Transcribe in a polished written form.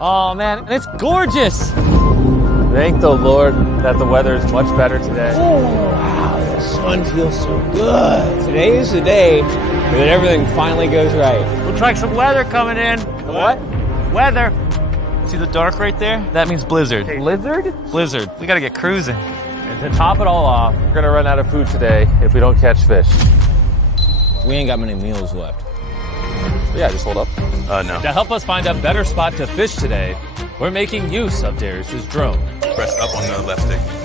Oh man, it's gorgeous. Thank the Lord that the weather is much better today. Oh, wow, the sun feels so good. Today is the day that everything finally goes right. Looks like some weather coming in. What? Weather. See the dark right there? That means blizzard. Blizzard? Blizzard. We gotta get cruising. And to top it all off, we're gonna run out of food today if we don't catch fish. We ain't got many meals left. Yeah, just hold up. No. To help us find a better spot to fish today, we're making use of Darius's drone. Press up on the left stick.